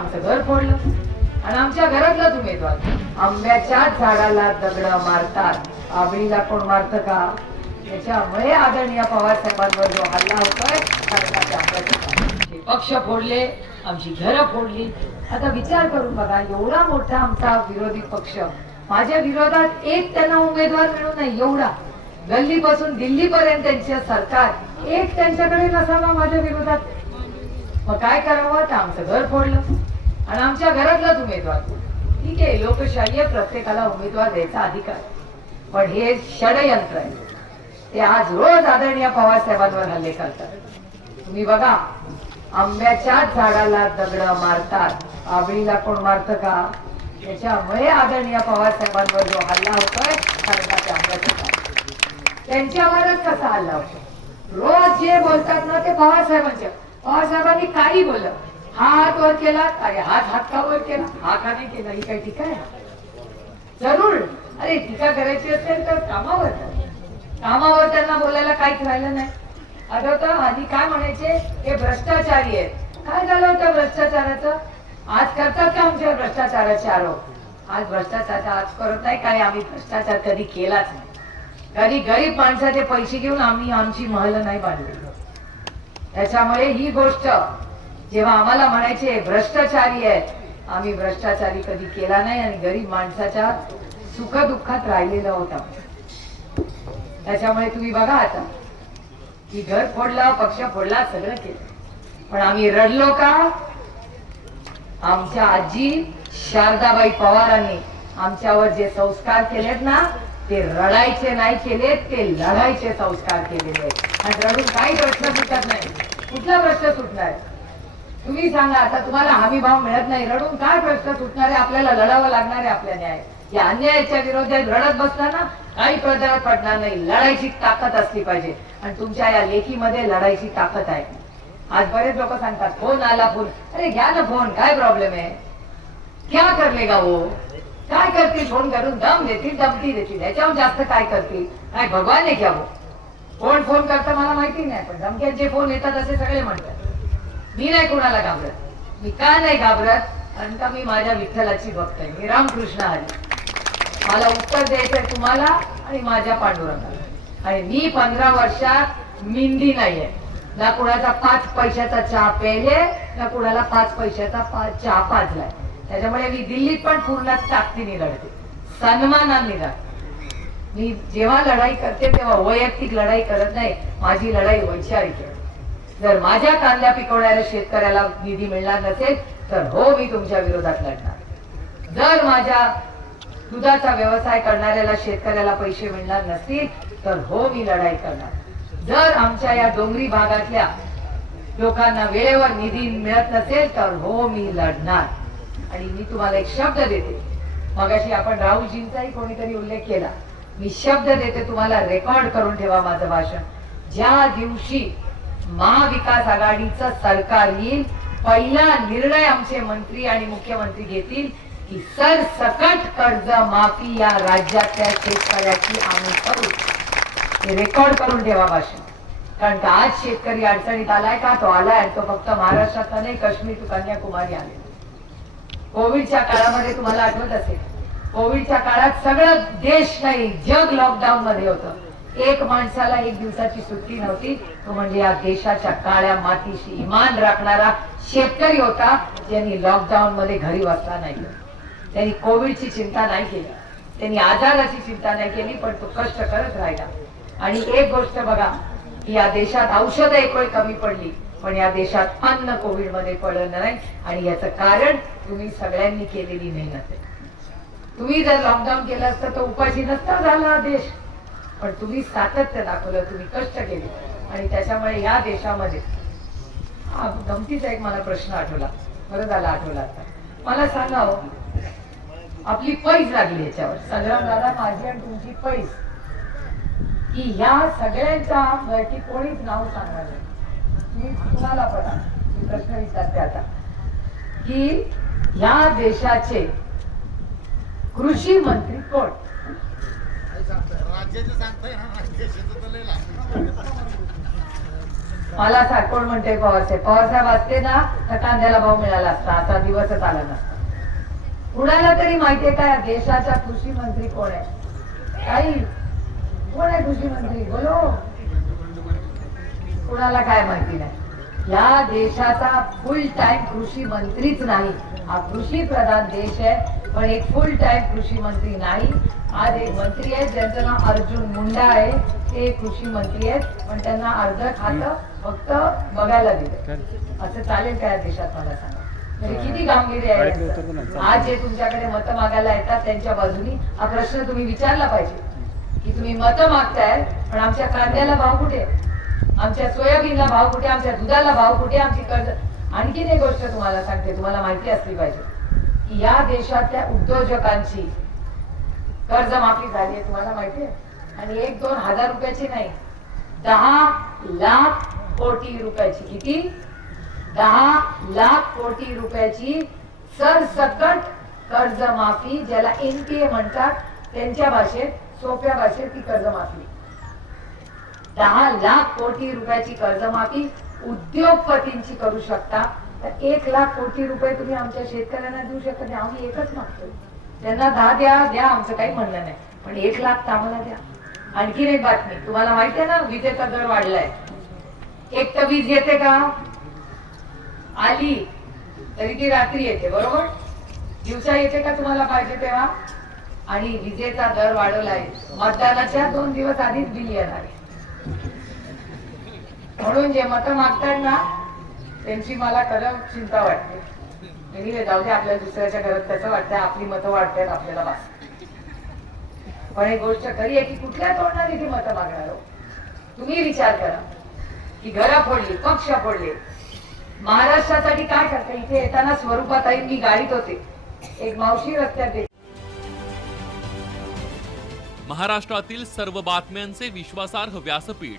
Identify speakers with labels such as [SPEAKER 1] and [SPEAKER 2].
[SPEAKER 1] आमचं घर फोडलं. आणि आमच्या घरातलाच उमेदवार आंब्याच्या झाडाला दगड मारतात. आबळीला कोण मारतं का? त्याच्यामुळे आदरणीय पवार साहेबांवर जो हल्ला होतोय पक्ष फोडले आमची घरं फोडली. आता विचार करून बघा एवढा मोठा आमचा विरोधी पक्ष माझ्या विरोधात एक त्यांना उमेदवार मिळू नाही एवढा. गल्लीपासून दिल्लीपर्यंत त्यांचे सरकार एक त्यांच्याकडे नसावा माझ्या विरोधात. मग काय करावं? तर आमचं घर फोडलं. आणि आमच्या घरातलाच उमेदवार. ठीक आहे लोकशाही आहे प्रत्येकाला उमेदवार द्यायचा अधिकार पण हे षडयंत्र आहे. ते आज रोज आदरणीय पवारसाहेबांवर हल्ले करतात. तुम्ही बघा आंब्याच्या झाडाला दगड मारतात. आबळीला कोण मारतं का? त्याच्यामुळे आदरणीय पवारसाहेबांवर जो हल्ला होतोय कर्नाटक आंब्याच्या त्यांच्यावरच कसा हल्ला होतो? रोज जे बोलतात ना ते पवारसाहेबांच्या पवारसाहेबांनी काही बोलत हात वर केला अरे हात हात का वर केला हा का नाही केला ही काही टीका आहे? जरूर. अरे टीका करायची असेल तर कामावर कामावर त्यांना बोलायला काहीच राहिलं नाही. आठवतं आधी काय म्हणायचे? हे भ्रष्टाचारी आहेत. काय झालं होतं भ्रष्टाचाराचं? आज करतात का आमच्या भ्रष्टाचाराचे आरोप? आज भ्रष्टाचार आज करत नाही काय आम्ही भ्रष्टाचार कधी केलाच नाही. कधी गरीब माणसाचे पैसे घेऊन आम्ही आमची महल नाही बांधली. त्याच्यामुळे ही गोष्ट जेव्हा आम्हाला म्हणायचे भ्रष्टाचारी आहेत. आम्ही भ्रष्टाचारी कधी केला नाही आणि गरीब माणसाच्या सुखदुःखात राहिलेला होता. त्याच्यामुळे तुम्ही बघा आता की घर फोडला पक्ष फोडला सगळं केलं. पण आम्ही रडलो का? आमच्या आजी शारदाबाई पवारांनी आमच्यावर जे संस्कार केलेत ना ते रडायचे नाही केलेत ते लढायचे संस्कार केलेले आहेत. आणि रडून काही प्रश्न सुटत नाही. कुठला प्रश्न सुटणार? तुम्ही सांगा आता तुम्हाला हमी भाव मिळत नाही. रडून काय प्रश्न सुटणारे? आपल्याला लढावं लागणार आहे आपल्या न्याय. या अन्यायाच्या विरोधात रडत बसताना काही प्रचारात पडणार नाही. लढायची ताकद असली पाहिजे. आणि तुमच्या या लेखीमध्ये लढायची ताकद आहे. आज बरेच लोक सांगतात फोन आला फोन. अरे घ्या ना फोन. काय प्रॉब्लेम आहे? क्या कर लेगा वो? काय करतील? फोन करून दम देतील दमती देतील. याच्याहून जास्त काय करतील? काय भगवान आहे घ्या वो? कोण फोन करता मला माहिती नाही पण धमक्यांचे फोन येतात असे सगळे म्हणतात. मी नाही कोणाला घाबरत. मी का नाही घाबरत? कारण का मी माझ्या विठ्ठलाची भक्त आहे. मी रामकृष्ण हरी मला उत्तर द्यायचंय तुम्हाला आणि माझ्या पांडुरंगाला. आणि मी पंधरा वर्षात मिंदी नाहीये ना कुणाचा पाच पैशाचा चहा प्यायले ना कुणाला पाच पैशाचा पा- चहा पाजलाय. त्याच्यामुळे मी दिल्लीत पण पूर्ण ताकदीने लढते. सन्मानाने लढते. मी जेव्हा लढाई करते तेव्हा वैयक्तिक लढाई करत नाही. माझी लढाई वैचारिक आहे. जर माझ्या कांद्या पिकवणाऱ्या शेतकऱ्याला निधी मिळणार नसेल तर हो मी तुमच्या विरोधात लढणार. जर माझ्या दुधाचा व्यवसाय करणाऱ्याला शेतकऱ्याला पैसे मिळणार नसतील तर हो मी लढाई करणार. जर आमच्या या डोंगरी भागातल्या लोकांना वेळेवर निधी मिळत नसेल तर हो मी लढणार. आणि मी तुम्हाला एक शब्द देते. मगाशी आपण राहुलजींचाही कोणीतरी उल्लेख केला. मी शब्द देते तुम्हाला रेकॉर्ड करून ठेवा माझं भाषण. ज्या दिवशी महाविकास आघाडीचं सरकार येईल. पहिला निर्णय आमचे मंत्री आणि मुख्यमंत्री घेतील की सरसकट कर्ज माफी या राज्यातल्या शेतकऱ्याची आम्ही करू. हे रेकॉर्ड करून ठेवा भाषण. कारण का आज शेतकरी अडचणीत आलाय का? तो आलाय. आणि तो फक्त महाराष्ट्रात नाही काश्मीर कन्याकुमारी आले. कोविडच्या काळामध्ये तुम्हाला आठवत असेल. कोविडच्या काळात सगळं देश नाही जग लॉकडाऊन मध्ये होतं. एक माणसाला एक दिवसाची सुट्टी नव्हती. तो म्हणजे या देशाच्या काळ्या मातीशी इमान राखणारा शेतकरी होता ज्यांनी लॉकडाऊन मध्ये घरी बसला नाही. त्यांनी कोविडची चिंता नाही केली. त्यांनी आजाराची चिंता नाही केली पण तो कष्ट करत राहिला. आणि एक गोष्ट बघा की या देशात औषधं एक वेळ कमी पडली पण या देशात अन्न कोविडमध्ये पडलं नाही. आणि याचं कारण तुम्ही सगळ्यांनी केलेली मेहनत आहे. तुम्ही जर लॉकडाऊन केलं असतं तर उपाशी नसता झाला देश. पण तुम्ही सातत्य दाखवलं तुम्ही कष्ट केले. आणि त्याच्यामुळे या देशामध्ये हा गमतीचा एक मला प्रश्न आठवला परत झाला आठवला आता. मला सांगा हो, आपली पैस लागली याच्यावर. संग्राम दादा माझी आणि तुमची पैस. की ह्या सगळ्यांच्या वरती कोणीच नाव सांगणार नाही. मी तुम्हाला पण मी प्रश्न विचारते आता. की ह्या देशाचे कृषी मंत्री कोण?
[SPEAKER 2] राज्याचं सांगताय ना देशाचं तर
[SPEAKER 1] मला सा कोण म्हणते पवारसाहेब. पवारसाहेब असते ना तर कांद्याला भाव मिळाला असता. आता दिवसच आला नसता कुणाला तरी माहितीये काय देशाचा कृषी मंत्री कोण आहे? काही कोण आहे कृषी मंत्री? बोलो. कुणाला काय माहिती नाही. या देशाचा फुल टाइम कृषी मंत्रीच नाही. हा कृषी प्रधान देश आहे पण एक फुल टाइम कृषी मंत्री नाही. आज एक मंत्री आहेत ज्यांचं नाव अर्जुन मुंडा आहे. ते कृषी मंत्री आहेत पण त्यांना अर्ध खातं फक्त बघायला दिलं. असं चालेल का या देशात मला सांगा? म्हणजे किती गांभीर्य आहे? आज जे तुमच्याकडे मतं मागायला येतात त्यांच्या बाजूनी हा प्रश्न तुम्ही विचारला पाहिजे. की तुम्ही मतं मागताय पण आमच्या कांद्याला भाव कुठे आमच्या सोयाबीनला भाव कुठे आमच्या दुधाला भाव कुठे आमची कर्ज आणखीन एक गोष्ट तुम्हाला सांगते तुम्हाला माहिती असली पाहिजे. की या देशातल्या उद्योजकांची कर्जमाफी झाली आहे तुम्हाला माहिती आहे? आणि एक दोन हजार रुपयाची नाही दहा लाख कोटी रुपयाची. किती? दहा लाख कोटी रुपयाची सरसकट कर्जमाफी ज्याला एनपीए म्हणतात त्यांच्या भाषेत सोप्या भाषेत ती कर्जमाफी. दहा लाख कोटी रुपयाची कर्जमाफी उद्योगपतींची करू शकता. तर एक लाख कोटी रुपये तुम्ही आमच्या शेतकऱ्यांना देऊ शकता आम्ही एकच मागतोय. त्यांना दहा द्या द्या आमचं काही म्हणणं नाही. पण एक लाख तर आम्हाला द्या. आणखीन एक बातमी. तुम्हाला माहिती आहे ना विजेचा दर वाढलाय. एक तर वीज येते का? आली तरी ती रात्री येते बरोबर? दिवसा येते का तुम्हाला पाहिजे तेव्हा? आणि विजेचा दर वाढवलाय मतदानाच्या दोन दिवस आधीच बिल येणार आहे. म्हणून जे मतं मागतात ना त्यांची मला खरं चिंता वाटते. Anyway, जाऊ दे आपल्याला दुसऱ्याच्या घरात कसं वाटतंय आपली मतं वाटतात आपल्याला बस. पण एक गोष्ट खरी आहे की कुठल्या तोडणार इथे मतं मागणार हो? तुम्ही विचार करा की घरा फोडली पक्ष फोडले. महाराष्ट्रासाठी काय करते? इथे येताना स्वरूपात आई मी गाडीत होते. एक मावशी रस्त्यात
[SPEAKER 2] महाराष्ट्रातील सर्व बातम्यांचे विश्वासार्ह व्यासपीठ.